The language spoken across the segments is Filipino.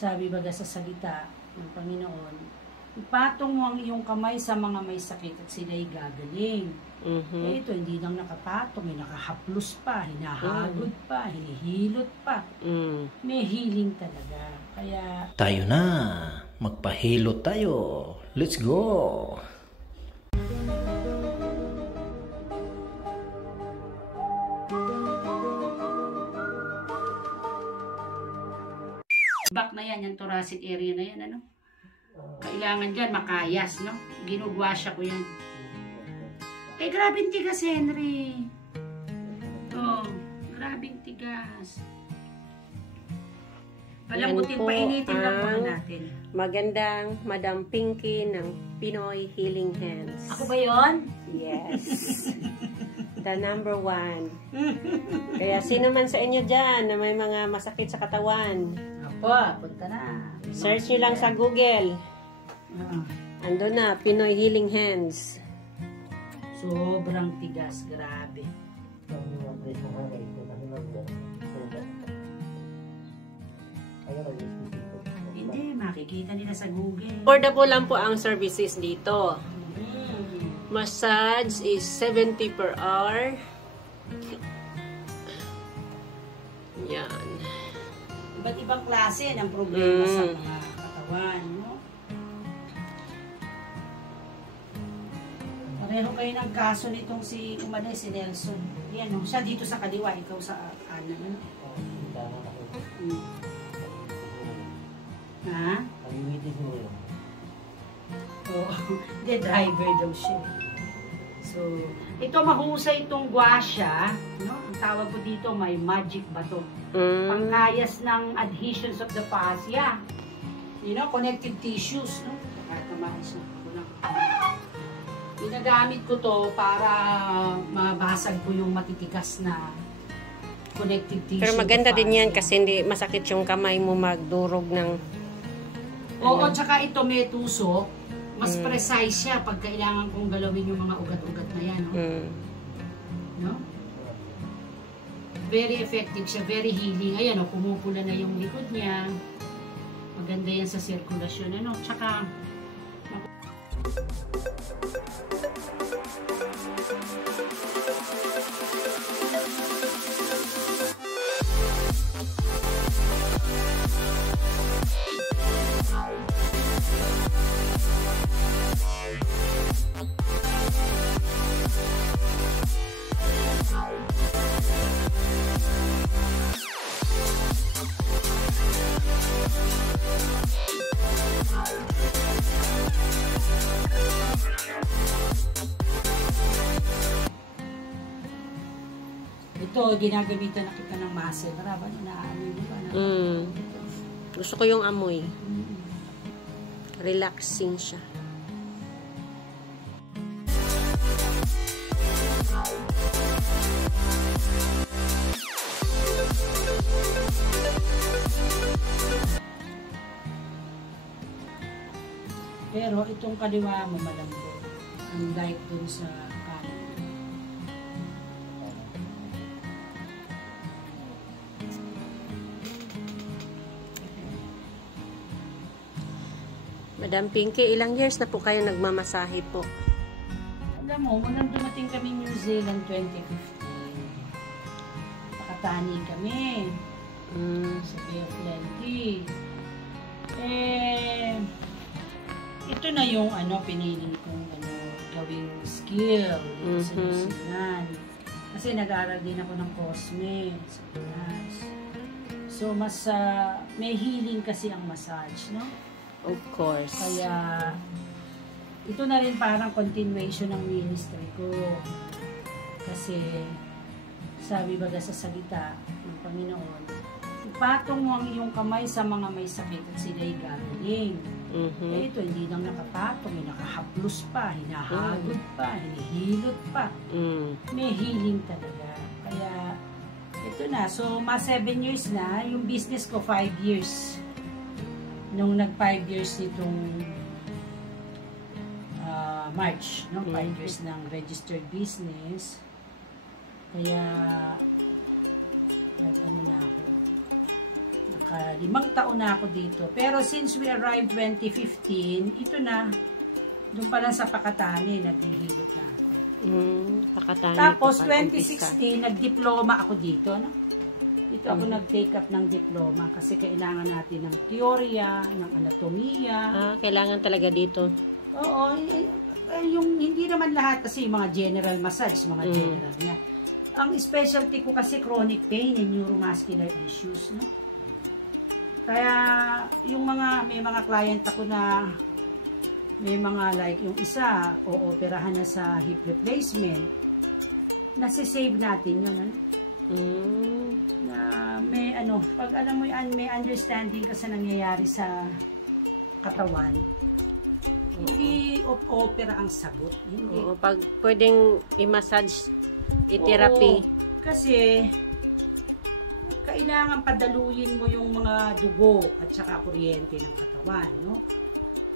Sabi baga sa salita ng Panginoon, ipatong mo ang iyong kamay sa mga may sakit at sila'y gagaling. Eh ito, hindi lang nakapatong, nakahaplos pa, hinahagod pa, hinihilot pa. May healing talaga. Kaya tayo na, magpahilot tayo. Let's go! back na yan, yung thoracic area na yan, ano? Kailangan dyan, makayas, no? Ginugwasya ko yan. Eh, grabing tigas, Henry. Oh, grabing tigas. Palambutin, painitin lang muna natin. Magandang Madam Pinky ng Pinoy Healing Hands. Ako ba yun? Yes. The number 1. Kaya sino man sa inyo dyan na may mga masakit sa katawan, Punta na. search nyo lang sa Google. Ando na, Pinoy Healing Hands. Sobrang tigas, grabe. Hindi, makikita nila sa Google. Affordable lang po ang services dito. Massage is 70 per hour. Yan. Iba't ibang klase ng problema sa mga katawan, no? Pareho kayo ng kaso nitong si si Nelson. Yan, no? Siya dito sa kaliwa, ikaw sa kanan, no? Ha? Oo. Hindi, driver daw siya. So, ito mahusay itong guasya, no? Ang tawag ko dito, may magic bato. Pangkayas ng adhesions of the fascia. You know, connective tissues, no? Kahit namahis na ako lang. Ginagamit ko to para mabasag ko yung matitikas na connective tissue. Pero maganda din yan kasi hindi masakit yung kamay mo magdurog ng... Oo, tsaka ito may tusok. Mas precise siya pag kailangan kong galawin yung mga ugat-ugat na yan. No? No? Very effective siya, very healing. Ayan, pumupula na yung likod niya. Maganda yan sa sirkulasyon. Ano? Tsaka, ito, ginagamitan na kita ng muscle. Maraba, naamoy mo ba? Gusto ko yung amoy. Relaxing siya. Pero itong kaliwa mo malambot. Unlike dun sa kanan. Madam Pinky, ilang years na po kayo nagmamasahe po? Alam mo, unang dumating kami New Zealand 2015. Nakatani kami. Sa Bay of Plenty. Ito na yung piniling kong gawing skill sa New Zealand. Kasi nag-aaral din ako ng Cosme sa Pinas. So, mas may healing kasi ang massage, no? Of course. Kaya, ito na rin parang continuation ng ministry ko. Kasi, sabi baga sa salita ng Panginoon, ipatong mo ang iyong kamay sa mga may sakit at sila'y gagaling. Eh ito, hindi lang nakapatong, nakahaplos pa, hinahagod pa, hinihilot pa. May healing talaga. Kaya, ito na. So, 7 years na. Yung business ko, 5 years. Nung nag 5 years nitong March, no? 5 years ng registered business. Kaya, na ako. Naka 5 taon na ako dito. Pero since we arrived 2015, ito na, doon pa lang sa Pakatani, naghihilot na ako. Pakatani. Tapos 2016, nagdiploma ako dito, no? Dito ako nag-take up ng diploma kasi kailangan natin ng teorya, ng anatomiya. Kailangan talaga dito. Oo, yung hindi naman lahat kasi yung mga general massage, mga general niya. Ang specialty ko kasi chronic pain and neuromuscular issues, no? Kaya yung may mga client ako na may mga like yung isa o operahan na sa hip replacement, nasi-save natin yun, ano? Na may pag alam mo yan, may understanding ka sa nangyayari sa katawan. Hindi opera ang sagot. Hindi. Pag pwedeng i-massage, i-therapy. Kasi kailangan padaluyin mo yung mga dugo at saka kuryente ng katawan, no?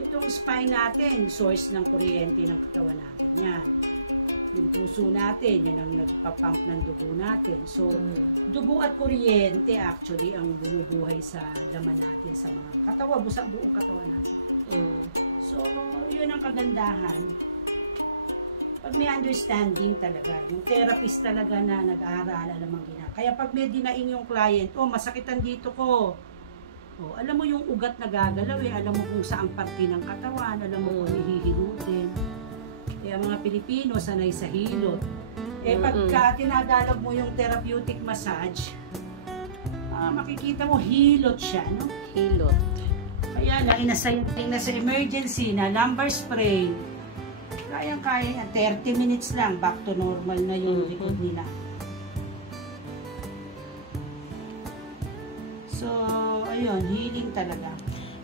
Itong spine natin, source ng kuryente ng katawan natin yan. Yung puso natin, yan ang nagpapump ng dugo natin. So, dugo at kuryente actually ang bumubuhay sa laman natin, sa mga katawan, buong katawan natin. So, yun ang kagandahan. Pag may understanding talaga, yung therapist talaga na nag-aaral, alam ang ginagawa. Kaya pag may dinaing yung client, masakitan dito ko. Alam mo yung ugat na gagalaw, alam mo kung saang parte ng katawan, alam mo kung hihilutin. Kaya mga Pilipino, sanay sa hilot. Pagka tinagalag mo yung therapeutic massage, makikita mo hilot siya, no? Hilot. Kaya lang, nasa emergency na lumbar spray, kayang-kaya, 30 minutes lang, back to normal na yung likod nila. So, ayun, healing talaga.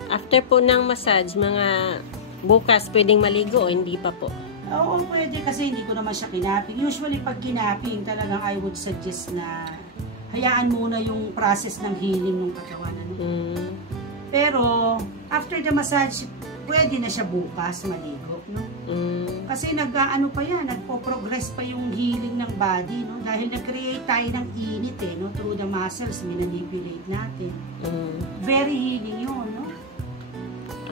After po ng massage, mga bukas, pwedeng maligo o hindi pa po? Oo, pwede kasi hindi ko naman siya kinaping. Usually, pag kinaping, talagang I would suggest na hayaan muna yung process ng healing ng katawan. Pero, after the massage, pwede na siya bukas maligo, no? Kasi pa yan, nagpo-progress pa yung healing ng body, no? Dahil nag-create tayo ng init, no? Through the muscles, minanipulate natin. Very healing yun, no?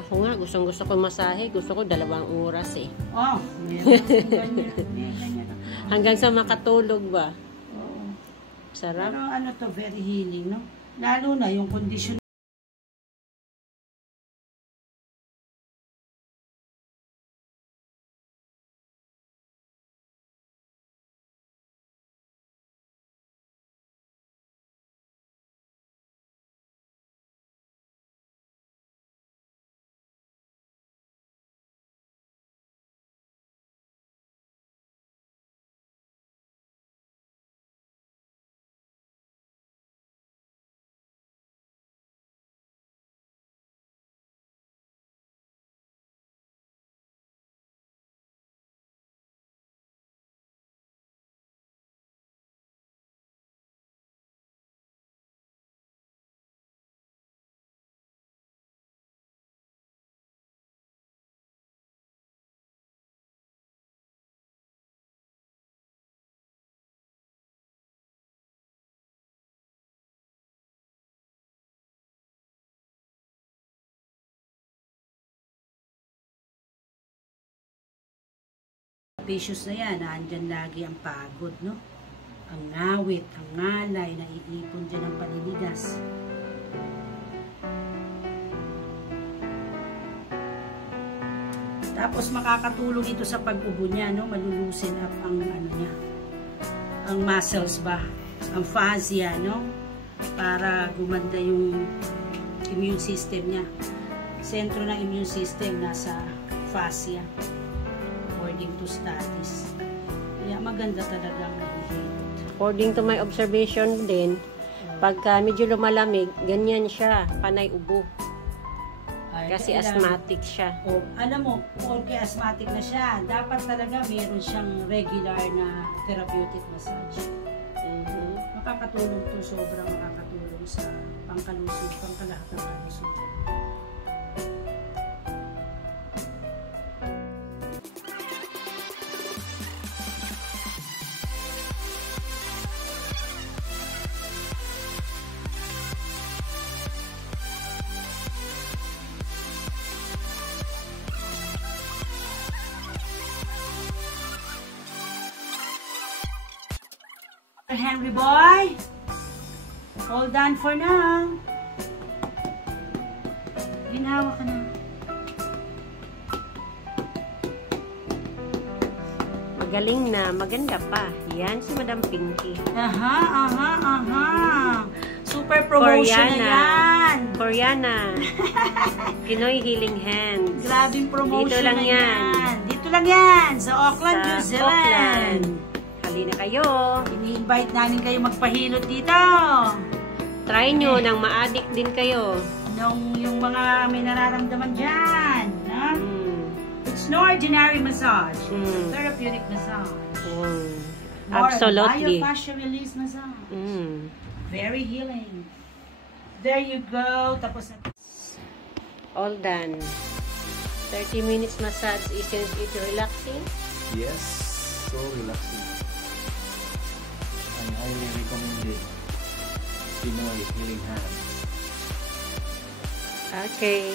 Ako nga, gustong-gusto ko masahe. Gusto ko 2 oras Ganyan. Hanggang sa makatulog ba? Oo. Sarap. Pero very healing, no? Lalo na yung kondisyon issues na yan, andyan lagi ang pagod, no? Ang ngawit, ang ngalay, naiipon dyan ang paninigas. Tapos makakatulong ito sa pag-ubo niya, no? Malulusin up ang niya, ang muscles ba, ang fascia, no? Para gumanda yung immune system niya. Sentro ng immune system nasa fascia. According to studies. Kaya maganda talaga ang nahihilot. According to my observation din, pagka medyo lumalamig, ganyan siya, panay ubo. Kasi asthmatic siya. Alam mo, okay, asthmatic na siya, dapat talaga meron siyang regular na therapeutic massage. Makakatulong to, sobrang makakatulong sa pangkalusog, pangkalahat ng kalusog. Dr. Henry Boy. All done for now. Ginawa ka na. Magaling na, maganda pa. Yan si Madam Pinky. Super promotion na yan. Koreana. Pinoy Healing Hands. Grabing promotion Dito lang na yan. Dito lang yan. Sa Auckland, Sa New Zealand. Auckland. Halina kayo. Ini-invite namin kayo magpahilot dito. Try nyo nang ma-addict din kayo. Yung mga may nararamdaman dyan. No? It's no ordinary massage. It's a therapeutic massage. Absolutely. Myofascial release massage. Very healing. There you go. Tapos na. All done. 30 minutes massage. Isn't it relaxing? Yes, so relaxing. I highly recommend it. Pinoy Healing Hands. Okay.